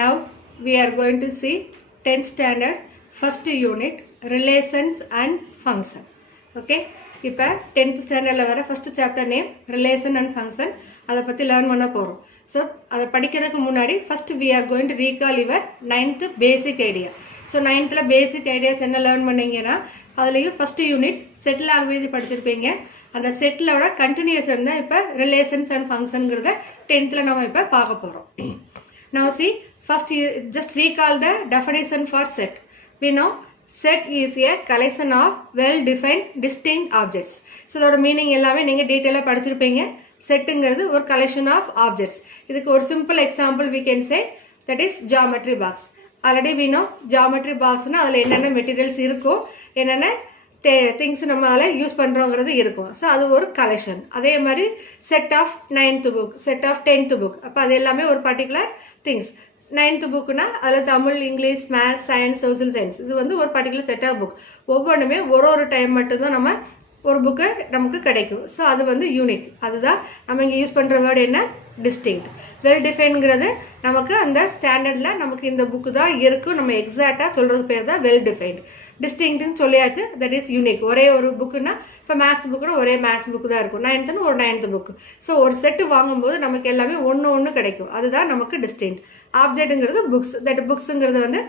Now we are going to see 10th standard first unit relations and function. Okay, இப்போ 10th standardல வர first chapter name relation and function அதை பற்றி learn பண்ண போகிறோம். So அதை படிக்கிறதுக்கு முன்னாடி first we are going to recall your 9th basic idea. So 9th basic ideas என்ன learn பண்ணீங்கன்னா அதுலேயும் first unit set language படிச்சிருப்பீங்க. அந்த செட்டிலோட கண்டினியூஷன் தான் இப்போ ரிலேஷன்ஸ் அண்ட் ஃபங்க்ஷனுங்கிறத 10th நம்ம இப்போ பார்க்க போகிறோம். Now see, first you just recall the definition for set. We know set is a collection of well-defined distinct objects. So அதோட மீனிங் எல்லாமே நீங்கள் டீட்டெயிலாக படிச்சிருப்பீங்க. செட்டுங்கிறது ஒரு collection of objects. இதுக்கு ஒரு simple example we can say that is geometry box. Already we know geometry boxனா அதில் என்னென்ன மெட்டீரியல்ஸ் இருக்கும், என்னென்ன திங்ஸ் நம்ம அதில் யூஸ் பண்ணுறோங்கிறது இருக்கும். ஸோ அது ஒரு கலெக்ஷன். அதே மாதிரி set of 9th book, set of 10th book, அப்போ அது எல்லாமே ஒரு பர்டிகுலர் திங்ஸ். 9th புக்குனா அதில் Tamil, English, maths, science, social science, இது வந்து ஒரு பர்டிகுலர் செட் ஆஃப் புக். ஒவ்வொன்றுமே ஒரு டைம் மட்டும்தான் நம்ம ஒரு புக்கு நமக்கு கிடைக்கும். ஸோ அது வந்து யூனிக். அதுதான் நம்ம இங்கே யூஸ் பண்ணுற வேர்டு என்ன, டிஸ்டிங்க்ட். வெல் டிஃபைன்ங்கிறது நமக்கு அந்த ஸ்டாண்டர்டில் நமக்கு இந்த புக்கு தான் இருக்கும், நம்ம எக்ஸாக்டாக சொல்கிறது பேர் தான் வெல் டிஃபைன்ட். டிஸ்டிங்க்ட்னு சொல்லியாச்சு, தட் இஸ் யூனிக். ஒரே ஒரு புக்குன்னா இப்போ மேத்ஸ் புக்குன்னா ஒரே மேத்ஸ் புக்கு தான் இருக்கும், 9th ஒரு 9th புக்கு. ஸோ ஒரு செட்டு வாங்கும்போது நமக்கு எல்லாமே ஒன்று கிடைக்கும், அதுதான் நமக்கு டிஸ்டிங்க்ட். ஆப்ஜெக்ட்டுங்கிறது புக்ஸ். தட் புக்ஸுங்கிறது வந்து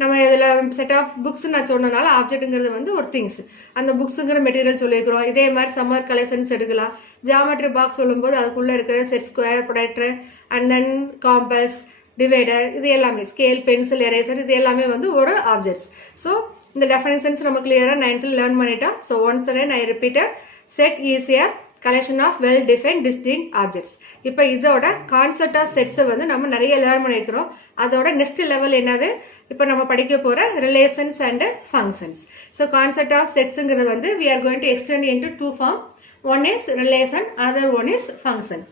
நம்ம இதில் செட் ஆஃப் புக்ஸ் நான் சொன்னனால ஆப்ஜெக்ட்டுங்கிறது வந்து ஒரு திங்ஸ். அந்த புக்ஸுங்கிற மெட்டீரியல் சொல்லியிருக்கிறோம். இதே மாதிரி சம்மர் கலெக்ஷன்ஸ் எடுக்கலாம். ஜியாமெட்ரி பாக்ஸ் சொல்லும்போது அதுக்குள்ளே இருக்கிற set square, protractor, and then compass, divider, இது எல்லாமே ஸ்கேல், பென்சில், எரேசர், இது எல்லாமே வந்து ஒரு ஆப்ஜெக்ட்ஸ். ஸோ இந்த டெஃபினிஷன்ஸ் நம்ம கிளியராக 9th லேர்ன் பண்ணிட்டோம். So once again I repeated, set is a collection of well defined distinct objects. இப்போ இதோட கான்செப்ட் ஆஃப் செட்ஸை வந்து நம்ம நிறைய லேர்ன் பண்ணிக்கிறோம். அதோட நெக்ஸ்ட் லெவல் என்னது, இப்போ நம்ம படிக்க போகிற relations and functions. So concept of செட்ஸுங்கிறது வந்து we are going to extend into two form. One is relation, another one is function.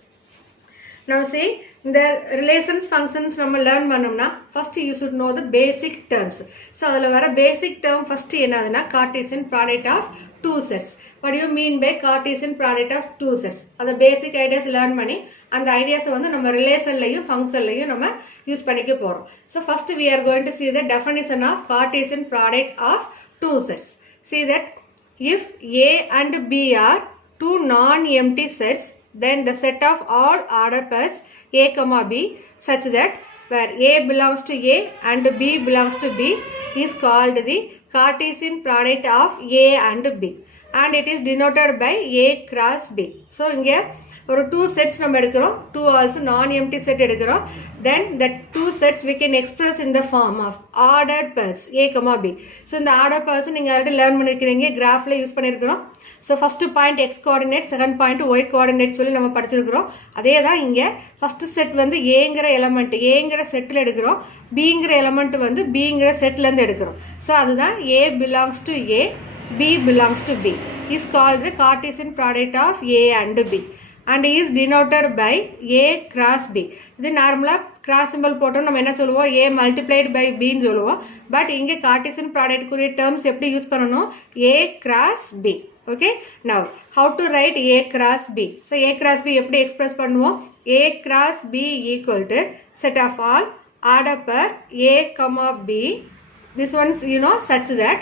Now see, இந்த ரிலேஷன்ஸ் ஃபங்க்ஷன்ஸ் நம்ம லேர்ன் பண்ணோம்னா first you should know the basic terms. So அதில் வர basic term first என்னதுன்னா Cartesian product of two sets. What do you mean by Cartesian product of two sets? அந்த பேசிக் ideas learn பண்ணி அந்த ஐடியாஸை வந்து நம்ம ரிலேஷன்லையும் ஃபங்க்ஷன்லையும் நம்ம யூஸ் பண்ணிக்க போகிறோம். So first we are going to see the definition of Cartesian product of two sets. See that if A and B are two non-empty sets, then the set of all order pairs A, B such that where A belongs to A and B belongs to B is called the Cartesian product of A and B. And it is denoted by A cross B. So இங்கே ஒரு 2 sets நம்ம எடுக்கிறோம், 2 also non-empty set எடுக்கிறோம். Then the 2 sets we can express in the form of ordered pairs A, B. So இந்த ordered pairs நீங்கள் already learn பண்ணியிருக்கிறீங்க, கிராஃபில் use பண்ணியிருக்கிறோம். So first point x coordinate, second point y coordinate சொல்லி நம்ம படிச்சிருக்கிறோம். அதே தான் இங்கே ஃபஸ்ட்டு செட் வந்து ஏங்கிற எலமெண்ட் ஏங்கிற செட்டில் எடுக்கிறோம், பிங்கிற எலமெண்ட் வந்து பிங்கிற செட்லேருந்து எடுக்கிறோம். ஸோ அதுதான் A belongs to A, B belongs to B is called the Cartesian product of A and B and is denoted by A cross B. இது நார்மலாக கிராஸ் சிம்பிள் போட்டோம் நம்ம என்ன சொல்லுவோம், A multiplied by Bன்னு சொல்லுவோம். பட் இங்கே Cartesian ப்ராடக்ட்க்குரிய terms எப்படி use பண்ணணும், A cross B. Okay, now how to write A cross B. So A cross B எப்படி எக்ஸ்பிரஸ் பண்ணுவோம், A cross B equal to set of all order pair A, B. This one is you know such that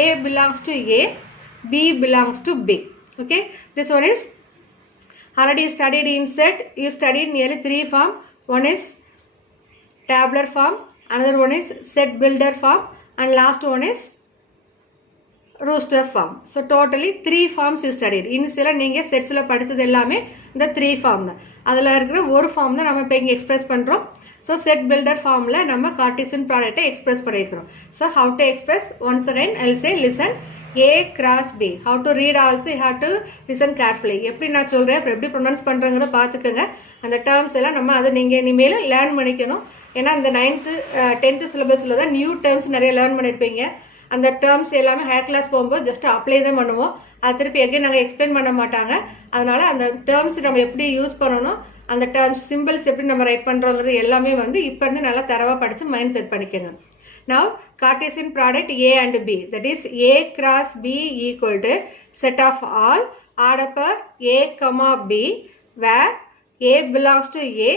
A belongs to A, B belongs to B. Okay, this one is already studied in set. You studied nearly 3 form. One is tabular form, another one is set builder form, and last one is rooster form. So totally 3 forms you studied. இனிஷியலாக நீங்கள் செட்ஸில் படித்தது எல்லாமே இந்த 3 form தான். அதில் இருக்கிற ஒரு form தான் நம்ம இப்போ இங்கே எக்ஸ்பிரஸ் பண்ணுறோம். ஸோ செட் பில்டர் ஃபார்மில் நம்ம கார்டீசியன் ப்ராடக்டை எக்ஸ்பிரஸ் பண்ணியிருக்கிறோம். So how to express, once again I will say listen A cross B. How to read also you have to listen carefully. எப்படி நான் சொல்கிறேன், அப்புறம் எப்படி ப்ரொனவுன்ஸ் பண்ணுறங்கிறத பார்த்துக்கோங்க. அந்த டேர்ம்ஸ் எல்லாம் நம்ம அதை நீங்கள் இனிமேல் லேர்ன் பண்ணிக்கணும். ஏன்னா இந்த 9th 10th சிலபஸில் தான் நியூ டேர்ம்ஸ் நிறைய லேர்ன் பண்ணியிருப்பீங்க. அந்த டேர்ம்ஸ் எல்லாமே ஹையர் கிளாஸ் போகும்போது ஜஸ்ட் அப்ளை தான் பண்ணுவோம், அது திருப்பி எகைன் நாங்கள் எக்ஸ்பிளைன் பண்ண மாட்டாங்க. அதனால் அந்த டேர்ம்ஸ் நம்ம எப்படி யூஸ் பண்ணணும், அந்த டேர்ம்ஸ் சிம்பிள்ஸ் எப்படி நம்ம ரைட் பண்ணுறோங்கிறது எல்லாமே வந்து இப்போ இருந்து நல்லா தரவாக படித்து மைண்ட் செட் பண்ணிக்கோங்க. Now Cartesian product A and B, that is A cross B equal to set of all order pair A, B where A belongs to A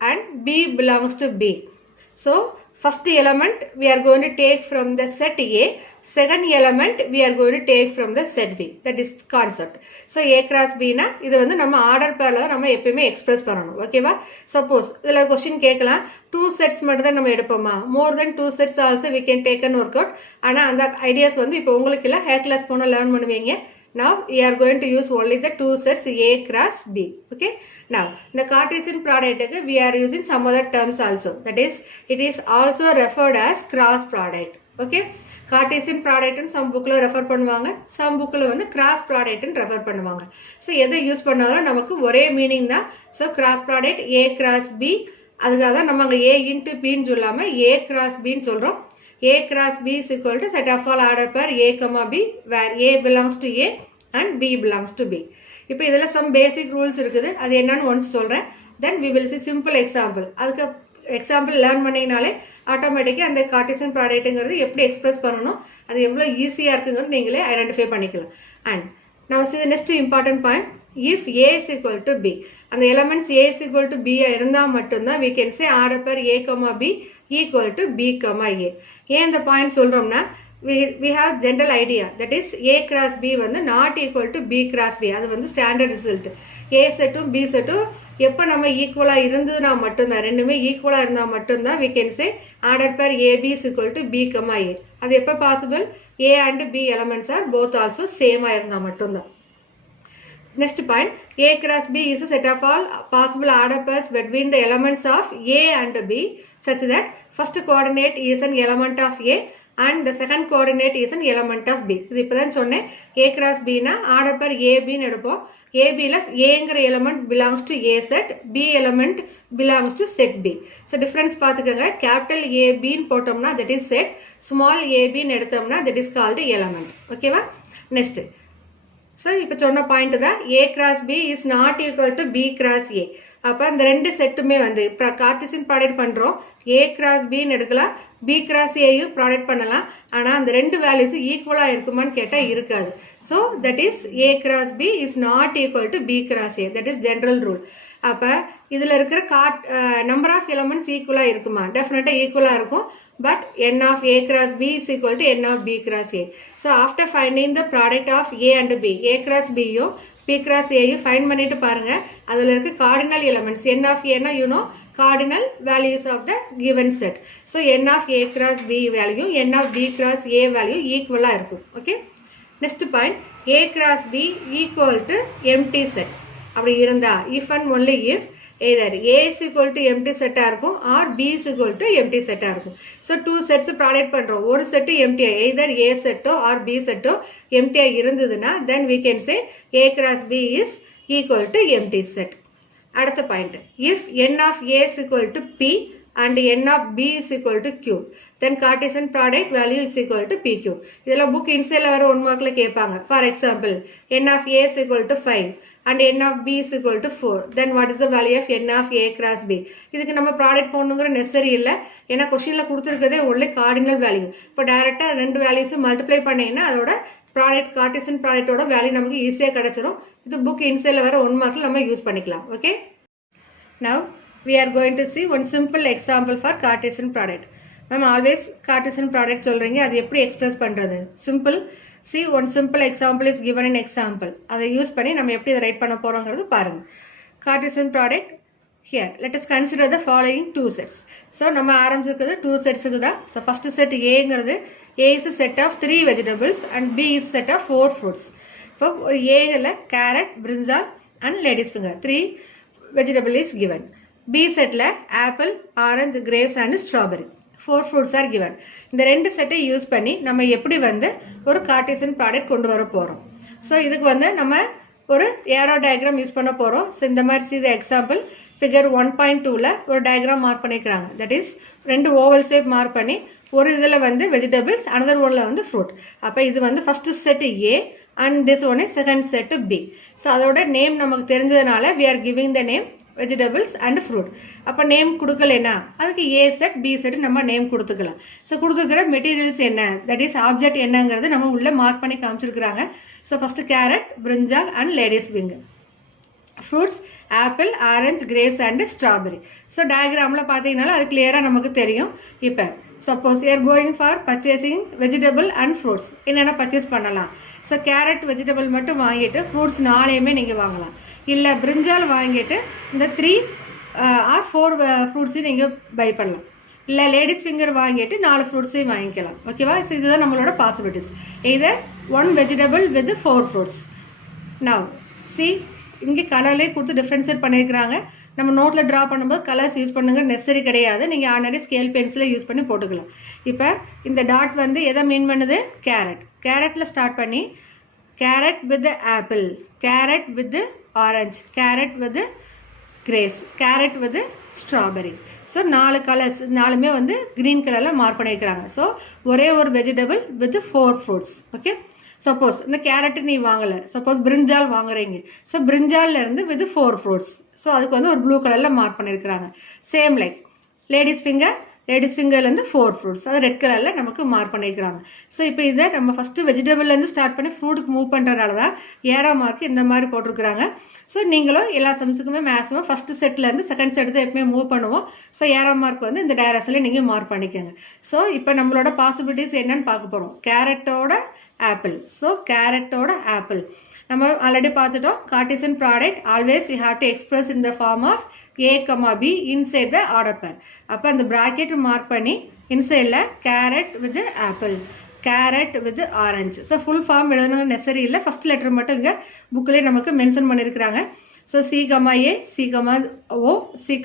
and B belongs to B. So first element we are going to take from the set A, second element we are going to take from the set B. That is concept. So A cross B na இது வந்து நம்ம order பேர்ல நம்ம எப்பயுமே express பண்ணணும். ஓகேவா? Suppose இதுல question கேட்கலாம் 2 sets மட்டும் தான் நம்ம எடுப்போமா? more than 2 sets also we can take and work out. ஆனா அந்த ஐடியாஸ் வந்து இப்போ உங்களுக்கு இல்ல ஹேர் கிளாஸ் போனா லேர்ன் பண்ணுவீங்க. Now we are going to use only the 2 sets A cross B. Okay. Now the Cartesian product we are using some other terms also. That is, it is also referred as cross product. Okay. Cartesian product and some bookல refer பண்ணுவாங்க, some bookல வந்து cross product ன்னு refer பண்ணுவாங்க. So எதை use பண்ணாலும் நமக்கு ஒரே மீனிங் தான். So cross product A cross B, அதுக்காக தான் நம்ம அங்கே A into B ன்னு சொல்லாமல் A cross B ன்னு சொல்கிறோம். A cross B is equal to set of all order pair A comma B where A belongs to A and B belongs to B. இப்போ இதில் some basic rules இருக்குது, அது என்னன்னு once சொல்கிறேன். Then we will see simple example. அதுக்கு example learn பண்ணிங்கனாலே ஆட்டோமேட்டிக்காக அந்த கார்டீசியன் ப்ராடக்ட்டுங்கிறது எப்படி எக்ஸ்பிரஸ் பண்ணணும், அது எவ்வளோ ஈஸியாக இருக்குங்கிறது நீங்களே ஐடென்டிஃபை பண்ணிக்கலாம். அண்ட் நான் see the next important point, if A is equal to B, அந்த elements A is equal to B இருந்தால் மட்டும்தான் we can say order pair A comma B equal to B comma A. ஏன் இந்த point சொல்கிறோம்னா we have general idea, that is A cross B வந்து not equal to B cross B. அது வந்து standard result. A செட்டும் B செட்டும் எப்போ நம்ம ஈக்குவலாக இருந்ததுனா மட்டும்தான், ரெண்டுமே ஈக்குவலாக இருந்தால் மட்டும்தான் we can say order pair AB is equal to B comma A. அது எப்போ possible? A and B elements are both also சேமாக இருந்தால் மட்டும்தான். Next point, A cross B is a set of all possible order pairs between the elements of A and B such that first coordinate is an element of A and the second coordinate is an element of B. இது இப்போ தான் சொன்னேன். A cross B னா order pair AB ன்னு எடுப்போம். ABல Aங்கிற element belongs to A set, B element belongs to set B. So difference பார்த்துக்கங்க. capital AB ன்னு போட்டோம்னா that is set, small AB ன்னு எடுத்தோம்னா that is called element. ஓகேவா? நெக்ஸ்ட், ஸோ இப்போ சொன்ன பாயிண்ட் தான் A cross B is not equal to B cross A. அப்போ அந்த ரெண்டு செட்டுமே வந்து இப்போ கார்டீசியன் ப்ராடக்ட் பண்ணுறோம், A cross Bன்னு எடுக்கலாம், B cross Aயும் ப்ராடக்ட் பண்ணலாம். ஆனால் அந்த ரெண்டு வேல்யூஸும் ஈக்குவலாக இருக்குமான்னு கேட்டால் இருக்காது. So that is A cross B is not equal to B cross A. That is general rule. அப்போ இதில் இருக்கிற நம்பர் ஆஃப் எலமெண்ட்ஸ் ஈக்குவலாக இருக்குமா? டெஃபினட்டாக ஈக்குவலாக இருக்கும். But n of A cross B is equal to n of B cross A. So after finding the product of A and B, A cross B yo P cross A yo find பண்ணிட்டு பாருங்க, அதில் இருக்க cardinal elements n of A னா you know cardinal values of the given set. So n of A cross B value n of B cross A value ஈக்குவலாக இருக்கும். Okay. Next point, A cross B equal to empty set. அப்படி இருந்தா if and only if either A is equal to empty set இருக்கும் or B is equal to empty set இருக்கும். So two sets product பண்ணுறோம், ஒரு set empty, either A செட்டோ or B செட்டோ empty இருந்ததுன்னா then we can say A cross B is equal to empty set. அடுத்த point, if n of A is equal to P and n of B is equal to Q, then Cartesian product value is equal to PQ. இதெல்லாம் book இன்சைடில் வர 1 மார்க்கில் கேட்பாங்க. For example n of A is equal to 5 and n of B is equal to 4, then what is the value of n of A cross B? இதுக்கு நம்ம product போடணுங்கிற necessary இல்லை, ஏன்னா கொஸ்டினில் கொடுத்துருக்கதே only cardinal value. இப்போ டைரெக்டாக ரெண்டு வேல்யூஸும் multiply பண்ணிங்கன்னா அதோட ப்ராடக்ட் கார்டீசியன் ப்ராடக்டோட வேல்யூ நமக்கு ஈஸியாக கிடச்சிரும். இது புக் இன்சைடில் வர 1 மார்க்கில் நம்ம யூஸ் பண்ணிக்கலாம். Okay. Now we are going to see one simple example for Cartesian product. Ma'am always Cartesian product சொல்கிறீங்க, அது எப்படி எக்ஸ்பிரஸ் பண்ணுறது? Simple. See, one simple example is given in example. அதை யூஸ் பண்ணி நம்ம எப்படி இதை ரைட் பண்ண போகிறோங்கிறது பாருங்கள். Cartesian product here, let us consider the following two sets. So நம்ம ஆரம்பிச்சிருக்கிறது 2 செட்ஸுக்கு தான். ஸோ ஃபஸ்ட்டு செட் ஏங்கிறது A is a set of 3 vegetables and B is a set of 4 fruits. இப்போ ஏல carrot, brinjal and ladies finger 3 vegetable is given. B settle apple, orange, grapes and strawberry 4 fruits are given. இந்த ரெண்டு செட்டை use பண்ணி நம்ம எப்படி வந்து ஒரு கார்டீசியன் ப்ராடக்ட் கொண்டு வர போகிறோம். ஸோ இதுக்கு வந்து நம்ம ஒரு ஏரோ டயக்ராம் யூஸ் பண்ண போகிறோம். ஸோ இந்த மாதிரி see the example figure 1.2ல ஒரு டயக்ராம் மார்க் பண்ணிக்கிறாங்க. தட் இஸ் ரெண்டு ஓவல் ஷேப் மார்க் பண்ணி ஒரு இதில் வந்து வெஜிடபிள்ஸ், அனதர் ஒன்ல வந்து ஃப்ரூட். அப்போ இது வந்து first set A and this one is second set B. So அதோட நேம் நமக்கு தெரிஞ்சதுனால we are giving the name vegetables and fruit. அப்போ நேம் கொடுக்கலன்னா அதுக்கு A செட் B செட் நம்ம நேம் கொடுத்துக்கலாம். ஸோ கொடுத்துக்கிற மெட்டீரியல்ஸ் என்ன, தட் இஸ் ஆப்ஜெக்ட் என்னங்கிறது நம்ம உள்ளே மார்க் பண்ணி காமிச்சிருக்கிறாங்க. So first carrot, brinjal and ladies விங்கு. Fruits apple, orange, grapes and strawberry. So டயக்ராமில் பார்த்தீங்கனாலும் அது கிளியராக நமக்கு தெரியும். இப்போ suppose you are going for purchasing vegetable and fruits, என்னென்ன பர்ச்சேஸ் பண்ணலாம். ஸோ கேரட் வெஜிடபிள் மட்டும் வாங்கிட்டு ஃப்ரூட்ஸ் 4 நீங்கள் வாங்கலாம். இல்லை பிரிஞ்சால் வாங்கிட்டு இந்த 3 ஆர் 4 ஃப்ரூட்ஸையும் நீங்கள் பை பண்ணலாம். இல்லை லேடிஸ் ஃபிங்கர் வாங்கிட்டு 4 ஃப்ரூட்ஸையும் வாங்கிக்கலாம். ஓகேவா? ஸோ இதுதான் நம்மளோட பாசிபிலிட்டிஸ். இதர் 1 vegetable with 4 fruits. Now C, இங்கே கலர்லேயே கொடுத்து டிஃப்ரென்ஷியேட் பண்ணியிருக்கிறாங்க. நம்ம நோட்டில் ட்ரா பண்ணும்போது கலர்ஸ் யூஸ் பண்ணுங்க நெசசரி கிடையாது. நீங்கள் ஆல்ரெடி ஸ்கேல் பென்சிலை யூஸ் பண்ணி போட்டுக்கலாம். இப்போ இந்த டாட் வந்து எதை மீன் பண்ணுது? கேரட். கேரட்டில் ஸ்டார்ட் பண்ணி carrot with apple, carrot with orange, carrot with grapes, carrot with strawberry. So 4 colours 4மே வந்து க்ரீன் கலரில் மார்க் பண்ணியிருக்கிறாங்க. ஸோ ஒரே ஒரு vegetable with 4 fruits. Okay, suppose இந்த கேரட்டு நீ வாங்கலை, சப்போஸ் பிரிஞ்சால் வாங்குறீங்க. ஸோ பிரிஞ்சால்லேருந்து வித் 4 ஃப்ரூட்ஸ். ஸோ அதுக்கு வந்து ஒரு ப்ளூ கலரில் மார்க் பண்ணியிருக்கிறாங்க. சேம் லைக் லேடிஸ் ஃபிங்கர்லேருந்து 4 ஃப்ரூட்ஸ், அது ரெட் கலரில் நமக்கு மார்க் பண்ணியிருக்கிறாங்க. ஸோ இப்போ இதை நம்ம ஃபஸ்ட்டு வெஜிடபிள்லேருந்து ஸ்டார்ட் பண்ணி ஃப்ரூட்டுக்கு மூவ் பண்ணுறதுனால தான் ஏரோ மார்க் இந்த மாதிரி போட்டிருக்கிறாங்க. ஸோ நீங்களும் எல்லா சம்ஸுக்குமே மேக்ஸிமம் ஃபஸ்ட்டு செட்லேருந்து செகண்ட் செட் தான் எப்பவுமே மூவ் பண்ணுவோம். ஸோ ஏரோ மார்க் வந்து இந்த டைரக்ஷனில் நீங்கள் மார்க் பண்ணிக்கோங்க. ஸோ இப்போ நம்மளோட பாசிபிலிட்டிஸ் என்னன்னு பார்க்க போகிறோம். கேரட்டோட ஆப்பிள். ஸோ கேரட்டோட ஆப்பிள் நம்ம ஆல்ரெடி பார்த்துட்டோம். Cartesian product always you have to express in the form of A, B inside the order pair. அப்போ அந்த ப்ராக்கெட் மார்க் பண்ணி இன்சைடில் carrot with apple, carrot with orange. So full form எழுதணும் necessary இல்லை. First letter மட்டும் இங்கே புக்கிலே நமக்கு mention பண்ணியிருக்கிறாங்க. So C, A, C, O, C,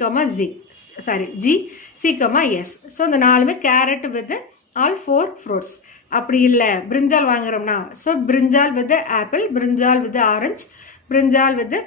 G, C, S. So இந்த 4மே கேரட் வித் ஆல் 4 ஃப்ரூட்ஸ். அப்படி இல்லை பிரிஞ்சால் வாங்குறோம்னா, so brinjal with apple, brinjal with orange, brinjal with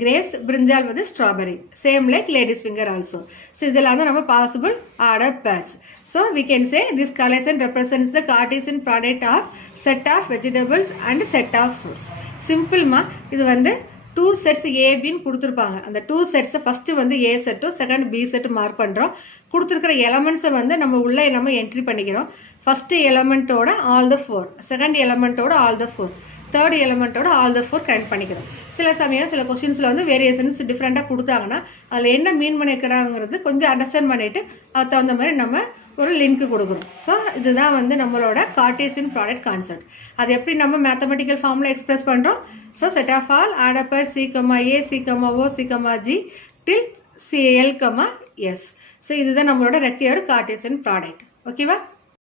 grapes, brinjal with strawberry. Same like ladies finger also. So இதெல்லாம் தான் நம்ம possible order pairs. So we can say this collection represents the Cartesian product of set of vegetables and set of fruits. Simple மா, இது வந்து 2 sets A, Bன்னு கொடுத்துருப்பாங்க. அந்த 2 sets first வந்து A செட்டும் செகண்ட் B செட்டு மார்க் பண்ணுறோம். கொடுத்துருக்கிற எலமெண்ட்ஸை வந்து நம்ம உள்ளே நம்ம என்ட்ரி பண்ணிக்கிறோம். ஃபஸ்ட்டு எலமெண்ட்டோட ஆல் த 4, செகண்ட் எலமெண்ட்டோட ஆல் த 4, தேர்ட் எலமெண்ட்டோட ஆல் த 4 கனெக்ட் பண்ணிக்கிறோம். சில சமயம் சில கொஸ்டின்ஸில் வந்து வேரியேஷன்ஸ் டிஃப்ரெண்ட்டாக கொடுத்தாங்கன்னா அதில் என்ன மீன் பண்ணிக்கிறாங்கிறது கொஞ்சம் அண்டர்ஸ்டாண்ட் பண்ணிவிட்டு அதுக்கு தகுந்த மாதிரி நம்ம ஒரு லிங்க் கொடுக்குறோம். ஸோ இதுதான் வந்து நம்மளோட கார்ட்டீசியன் ப்ராடக்ட் கான்செப்ட். அது எப்படி நம்ம மேத்தமெட்டிக்கல் ஃபார்மில் எக்ஸ்பிரஸ் பண்ணுறோம். So set of all add up C, A, C, O, C, G till L, S. So இதுதான் நம்மளோட ரெக்யர்டு கார்ட்டீசியன் ப்ராடக்ட். ஓகேவா?